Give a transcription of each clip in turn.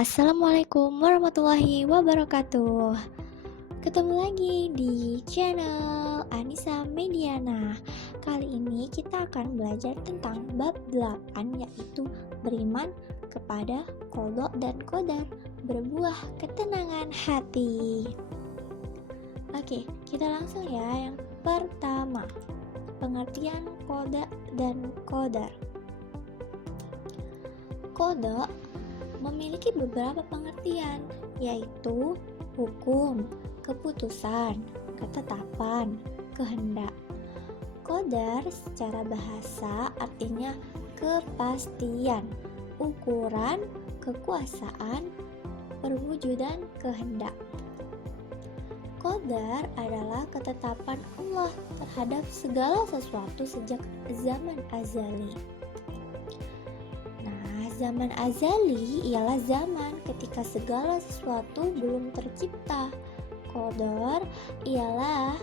Assalamualaikum warahmatullahi wabarakatuh. Ketemu lagi di channel Anissa Mediana. Kali ini kita akan belajar tentang bab 8, yaitu beriman kepada qada dan qadar, berbuah ketenangan hati. Oke, kita langsung ya. Yang pertama, pengertian qada dan qadar. Qada memiliki beberapa pengertian, yaitu hukum, keputusan, ketetapan, kehendak. Qadar secara bahasa artinya kepastian, ukuran, kekuasaan, perwujudan kehendak. Qadar adalah ketetapan Allah terhadap segala sesuatu sejak zaman azali. Zaman azali ialah zaman ketika segala sesuatu belum tercipta. Qadar ialah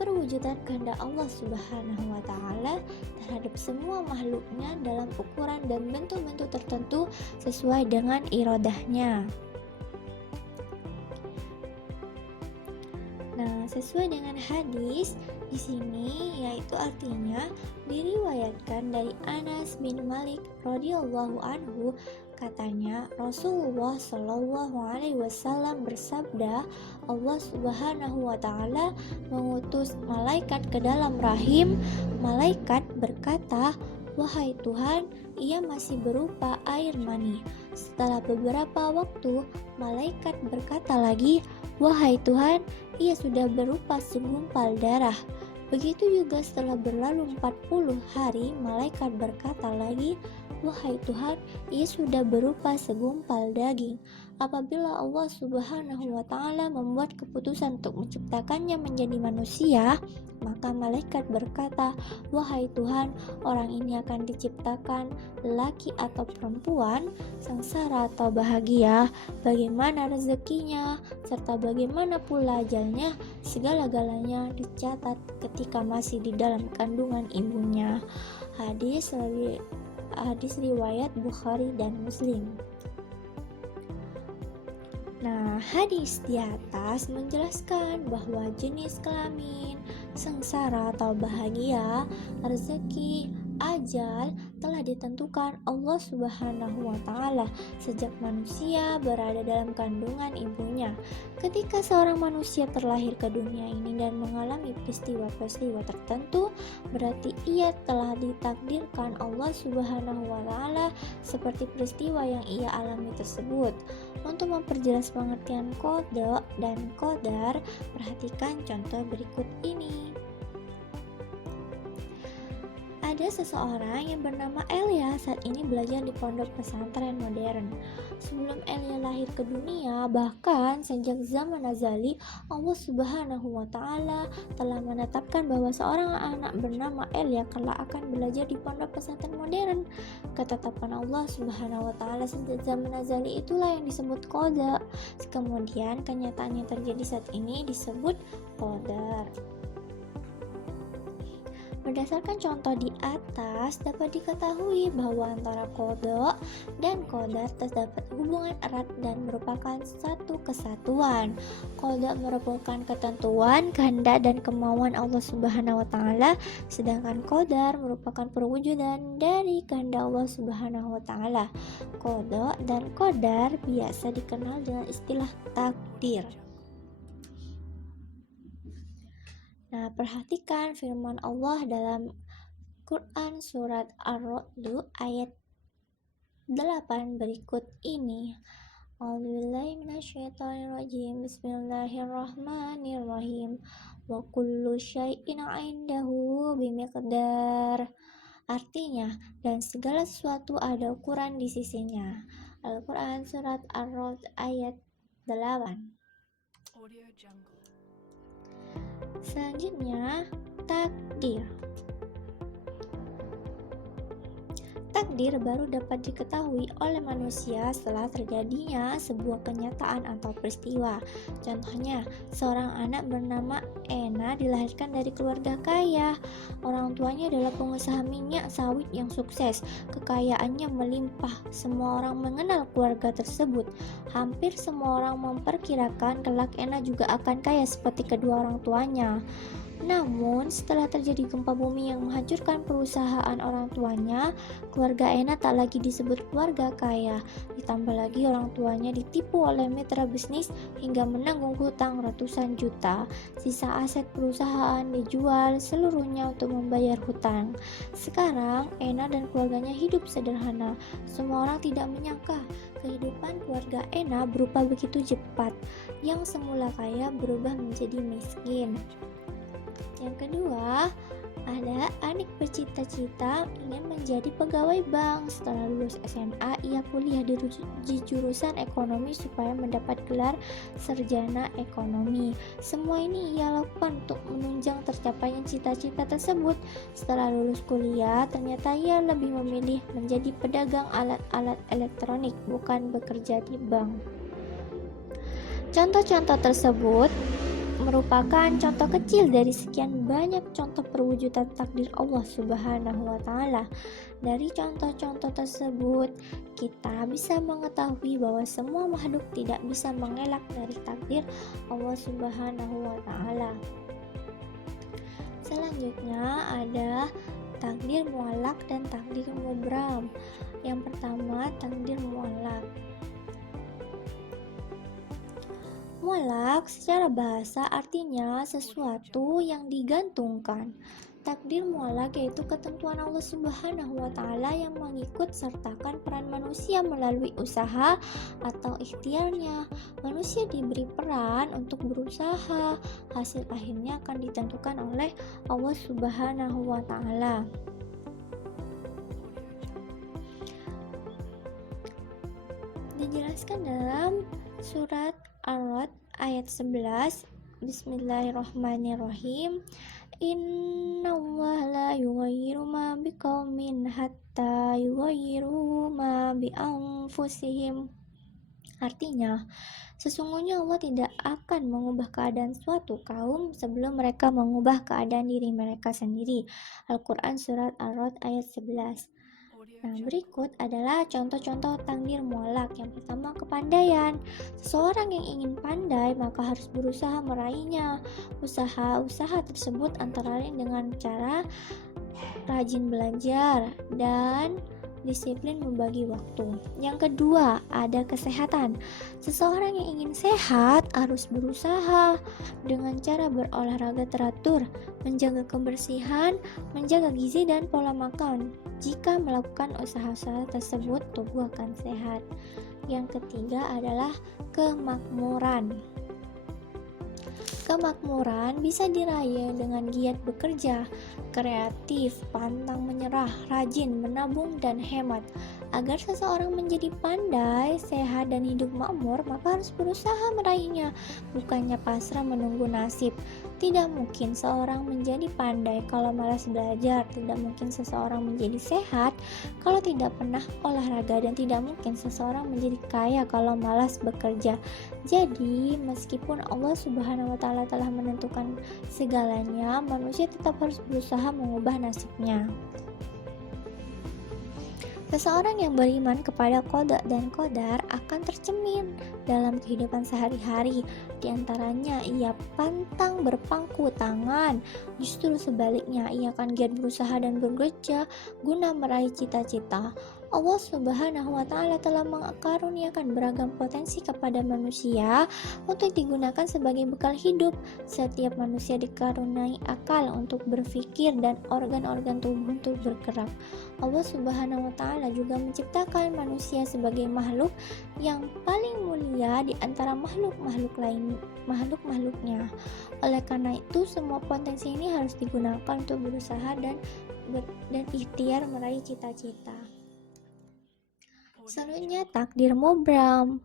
perwujudan kehendak Allah Subhanahu wa Ta'ala terhadap semua makhluknya dalam ukuran dan bentuk-bentuk tertentu sesuai dengan iradahnya. Nah, sesuai dengan hadis di sini, yaitu artinya diriwayatkan dari Anas bin Malik radhiyallahu anhu, katanya Rasulullah Shallallahu alaihi wasallam bersabda, Allah Subhanahu wa Ta'ala mengutus malaikat ke dalam rahim. Malaikat berkata, "Wahai Tuhan, ia masih berupa air mani." Setelah beberapa waktu, malaikat berkata lagi, "Wahai Tuhan, ia sudah berupa segumpal darah." Begitu juga setelah berlalu 40 hari, malaikat berkata lagi, "Wahai Tuhan, ia sudah berupa segumpal daging." Apabila Allah Subhanahu wa Ta'ala membuat keputusan untuk menciptakannya menjadi manusia, maka malaikat berkata, "Wahai Tuhan, orang ini akan diciptakan laki atau perempuan, sengsara atau bahagia, bagaimana rezekinya, serta bagaimana pula ajalnya, segala-galanya dicatat ketika masih di dalam kandungan ibunya." Hadis riwayat Bukhari dan Muslim. Nah, hadis di atas menjelaskan bahwa jenis kelamin, sengsara atau bahagia, rezeki, ajal telah ditentukan Allah Subhanahu wa Ta'ala sejak manusia berada dalam kandungan ibunya. Ketika seorang manusia terlahir ke dunia ini dan mengalami peristiwa-peristiwa tertentu, berarti ia telah ditakdirkan Allah Subhanahu wa Ta'ala seperti peristiwa yang ia alami tersebut. Untuk memperjelas pengertian qada dan qadar, perhatikan contoh berikut ini. Ada seseorang yang bernama Elia saat ini belajar di pondok pesantren modern. Sebelum Elia lahir ke dunia, bahkan sejak zaman azali, Allah Subhanahu wa Ta'ala telah menetapkan bahwa seorang anak bernama Elia kelak akan belajar di pondok pesantren modern. Ketetapan Allah Subhanahu wa Ta'ala sejak zaman azali itulah yang disebut qada. Kemudian kenyataan yang terjadi saat ini disebut qadar. Berdasarkan contoh di atas, dapat diketahui bahwa antara qada dan qadar terdapat hubungan erat dan merupakan satu kesatuan. Qada merupakan ketentuan, kehendak dan kemauan Allah Subhanahu wa Ta'ala, sedangkan qadar merupakan perwujudan dari kehendak Allah Subhanahu wa Ta'ala. Qada dan qadar biasa dikenal dengan istilah takdir. Nah, perhatikan firman Allah dalam Quran surat Ar-Ra'd ayat 8 berikut ini. A'udzubillahi minasyaitonirrajim. Bismillahirrahmanirrahim. Wa kullu syai'in 'indahu bimiqdar. Artinya, dan segala sesuatu ada ukuran di sisinya. Al-Quran surat Ar-Ra'd ayat 8. Audio Jungle. Selanjutnya, takdir. Takdir baru dapat diketahui oleh manusia setelah terjadinya sebuah kenyataan atau peristiwa. Contohnya, seorang anak bernama Ena dilahirkan dari keluarga kaya. Orang tuanya adalah pengusaha minyak sawit yang sukses. Kekayaannya melimpah. Semua orang mengenal keluarga tersebut. Hampir semua orang memperkirakan kelak Ena juga akan kaya seperti kedua orang tuanya. Namun, setelah terjadi gempa bumi yang menghancurkan perusahaan orang tuanya, keluarga Ena tak lagi disebut keluarga kaya. Ditambah lagi orang tuanya ditipu oleh mitra bisnis hingga menanggung hutang ratusan juta. Sisa aset perusahaan dijual seluruhnya untuk membayar hutang. Sekarang, Ena dan keluarganya hidup sederhana. Semua orang tidak menyangka kehidupan keluarga Ena berubah begitu cepat. Yang semula kaya berubah menjadi miskin. Yang kedua, ada adik bercita-cita ingin menjadi pegawai bank. Setelah lulus SMA, ia kuliah di jurusan ekonomi supaya mendapat gelar sarjana ekonomi. Semua ini ia lakukan untuk menunjang tercapainya cita-cita tersebut. Setelah lulus kuliah, ternyata ia lebih memilih menjadi pedagang alat-alat elektronik, bukan bekerja di bank. Contoh-contoh tersebut merupakan contoh kecil dari sekian banyak contoh perwujudan takdir Allah Subhanahu wa Ta'ala. Dari contoh-contoh tersebut, kita bisa mengetahui bahwa semua makhluk tidak bisa mengelak dari takdir Allah Subhanahu wa Ta'ala. Selanjutnya ada takdir muallak dan takdir mubram. Yang pertama, takdir muallak. Muallak secara bahasa artinya sesuatu yang digantungkan. Takdir muallak yaitu ketentuan Allah Subhanahu wa Ta'ala yang mengikut sertakan peran manusia melalui usaha atau ikhtiarnya. Manusia diberi peran untuk berusaha, hasil akhirnya akan ditentukan oleh Allah Subhanahu wa Ta'ala. Dijelaskan dalam surat Ar-Ra'd ayat 11, Bismillahirrahmanirrahim. Innallaha la yughayyiru ma biqaumin hatta yughayyiru ma bi anfusihim. Artinya, sesungguhnya Allah tidak akan mengubah keadaan suatu kaum sebelum mereka mengubah keadaan diri mereka sendiri. Al-Quran surat Ar-Ra'd ayat 11. Nah, berikut adalah contoh-contoh takdir muallak. Yang pertama, kepandaian. Seseorang yang ingin pandai maka harus berusaha meraihnya. Usaha-usaha tersebut antara lain dengan cara rajin belajar dan disiplin membagi waktu. Yang kedua, ada kesehatan. Seseorang yang ingin sehat harus berusaha dengan cara berolahraga teratur, menjaga kebersihan, menjaga gizi dan pola makan. Jika melakukan usaha-usaha tersebut, tubuh akan sehat. Yang ketiga adalah kemakmuran. Kemakmuran bisa diraih dengan giat bekerja, kreatif, pantang menyerah, rajin, menabung, dan hemat. Agar seseorang menjadi pandai, sehat, dan hidup makmur, maka harus berusaha meraihnya, bukannya pasrah menunggu nasib. Tidak mungkin seorang menjadi pandai kalau malas belajar, tidak mungkin seseorang menjadi sehat kalau tidak pernah olahraga, dan tidak mungkin seseorang menjadi kaya kalau malas bekerja. Jadi, meskipun Allah Subhanahu wa Ta'ala telah menentukan segalanya, manusia tetap harus berusaha mengubah nasibnya. Seseorang yang beriman kepada qada dan qadar akan tercermin dalam kehidupan sehari-hari. Di antaranya, ia pantang berpangku tangan. Justru sebaliknya, ia akan giat berusaha dan bekerja guna meraih cita-cita. Allah Subhanahu wa Ta'ala telah mengaruniakan beragam potensi kepada manusia untuk digunakan sebagai bekal hidup. Setiap manusia dikaruniai akal untuk berpikir dan organ-organ tubuh untuk bergerak. Allah Subhanahu wa Ta'ala juga menciptakan manusia sebagai makhluk yang paling mulia di antara makhluknya. Oleh karena itu, semua potensi ini harus digunakan untuk berusaha dan ikhtiar meraih cita-cita. Selanjutnya, takdir mubram.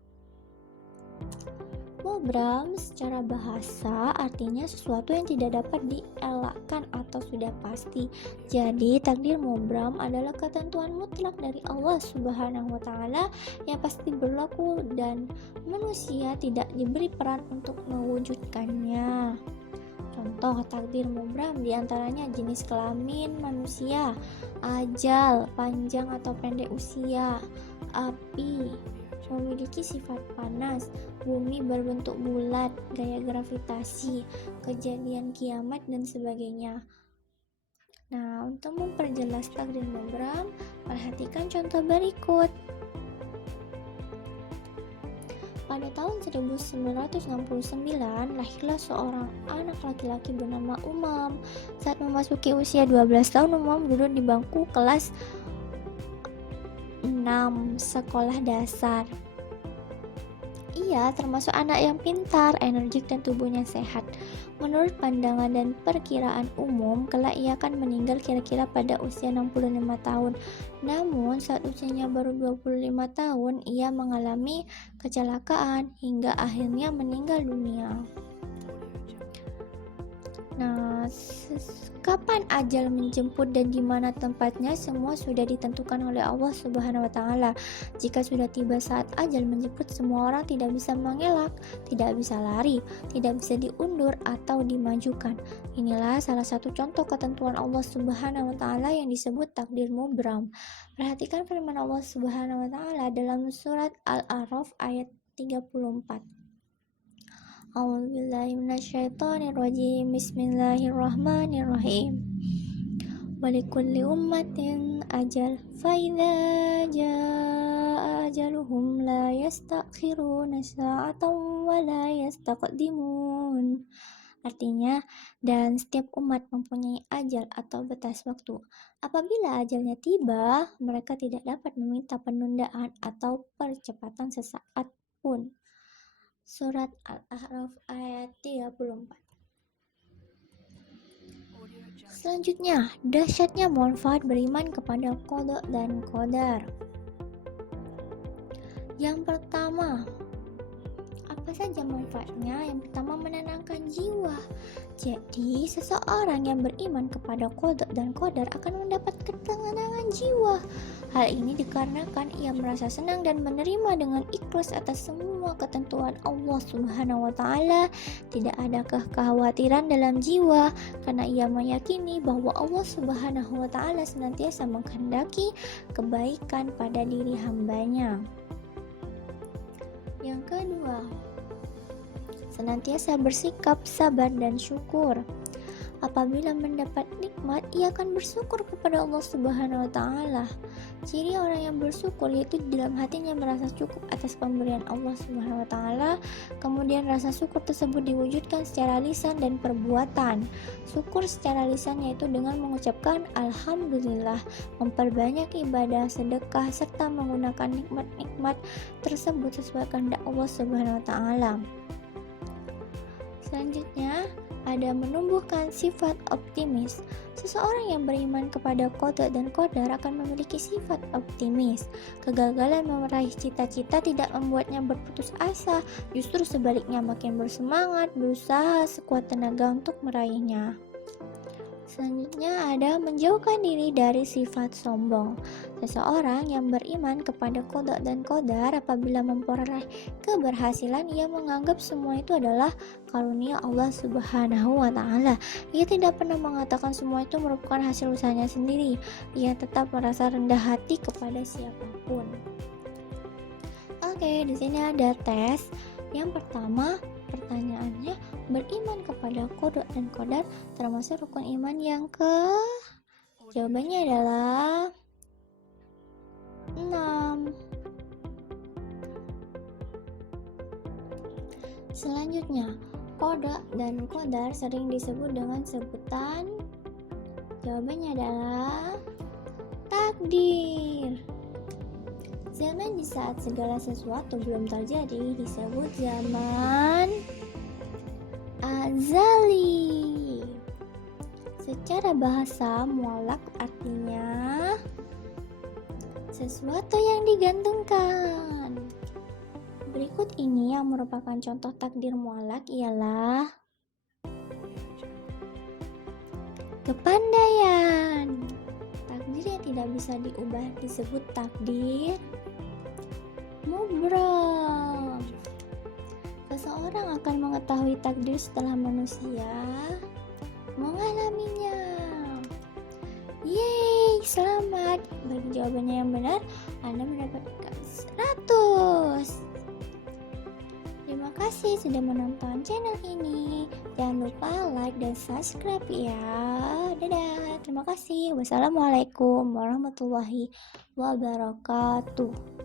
Mubram secara bahasa artinya sesuatu yang tidak dapat dielakkan atau sudah pasti. Jadi takdir mubram adalah ketentuan mutlak dari Allah Subhanahu wa taala yang pasti berlaku dan manusia tidak diberi peran untuk mewujudkannya. Contoh takdir mubram diantaranya jenis kelamin manusia, ajal, panjang atau pendek usia, api, memiliki sifat panas, bumi berbentuk bulat, gaya gravitasi, kejadian kiamat, dan sebagainya. Nah, untuk memperjelas takdir mubram, perhatikan contoh berikut. Pada tahun 1969, lahirlah seorang anak laki-laki bernama Umam. Saat memasuki usia 12 tahun, Umam duduk di bangku kelas 6 sekolah dasar. Ia termasuk anak yang pintar, energik, dan tubuhnya sehat. Menurut pandangan dan perkiraan umum, kelak ia akan meninggal kira-kira pada usia 65 tahun. Namun, saat usianya baru 25 tahun, ia mengalami kecelakaan hingga akhirnya meninggal dunia. Nah, kapan ajal menjemput dan di mana tempatnya semua sudah ditentukan oleh Allah Subhanahu wa taala. Jika sudah tiba saat ajal menjemput, semua orang tidak bisa mengelak, tidak bisa lari, tidak bisa diundur atau dimajukan. Inilah salah satu contoh ketentuan Allah Subhanahu wa taala yang disebut takdir mubram. Perhatikan firman Allah Subhanahu wa taala dalam surat Al-A'raf ayat 34. A'udzubillahi minasyaitonirrajim. Bismillahirrahmanirrahim. Walikulli ummatin ajal fa idza jaa ajaluhum la yastakhiruna sa'atan wa la yastaqdimun. Artinya, dan setiap umat mempunyai ajal atau batas waktu. Apabila ajalnya tiba, mereka tidak dapat meminta penundaan atau percepatan sesaat pun. Surat Al-A'raf ayat 34. Selanjutnya, dahsyatnya manfaat beriman kepada qada dan qadar. Yang pertama, apa saja manfaatnya? Yang pertama, menenangkan jiwa. Jadi, seseorang yang beriman kepada qada dan qadar akan mendapat ketenangan jiwa. Hal ini dikarenakan ia merasa senang dan menerima dengan ikhlas atas semua ketentuan Allah Subhanahu wa taala. Tidak ada kekhawatiran dalam jiwa karena ia meyakini bahwa Allah Subhanahu wa taala senantiasa menghendaki kebaikan pada diri hambanya. Yang kedua, senantiasa bersikap sabar dan syukur. Apabila mendapat nikmat, ia akan bersyukur kepada Allah Subhanahu wa taala. Ciri orang yang bersyukur yaitu di dalam hatinya merasa cukup atas pemberian Allah Subhanahu wa taala. Kemudian rasa syukur tersebut diwujudkan secara lisan dan perbuatan. Syukur secara lisan yaitu dengan mengucapkan alhamdulillah, memperbanyak ibadah, sedekah, serta menggunakan nikmat-nikmat tersebut sesuai kehendak Allah Subhanahu wa taala. Selanjutnya, ada menumbuhkan sifat optimis. Seseorang yang beriman kepada qada dan qadar akan memiliki sifat optimis. Kegagalan meraih cita-cita tidak membuatnya berputus asa, justru sebaliknya makin bersemangat, berusaha sekuat tenaga untuk meraihnya. Selanjutnya ada menjauhkan diri dari sifat sombong. Seseorang yang beriman kepada qada dan qadar apabila memperoleh keberhasilan, ia menganggap semua itu adalah karunia Allah Subhanahu wa taala. Ia tidak pernah mengatakan semua itu merupakan hasil usahanya sendiri. Ia tetap merasa rendah hati kepada siapapun. Oke, di sini ada tes. Yang pertama, pertanyaannya, beriman kepada qada dan qadar termasuk rukun iman yang jawabannya adalah 6. Selanjutnya, qada dan qadar sering disebut dengan sebutan, jawabannya adalah takdir. Zaman di saat segala sesuatu belum terjadi disebut zaman azali. Secara bahasa, muallak artinya sesuatu yang digantungkan. Berikut ini yang merupakan contoh takdir muallak ialah kepandaian. Takdir yang tidak bisa diubah disebut takdir mubrom. Seseorang akan mengetahui takdir setelah manusia mengalaminya. Yeay, selamat. Bagi jawabannya yang benar, Anda mendapatkan 100. Terima kasih sudah menonton channel ini. Jangan lupa like dan subscribe ya. Dadah. Terima kasih. Wassalamualaikum warahmatullahi wabarakatuh.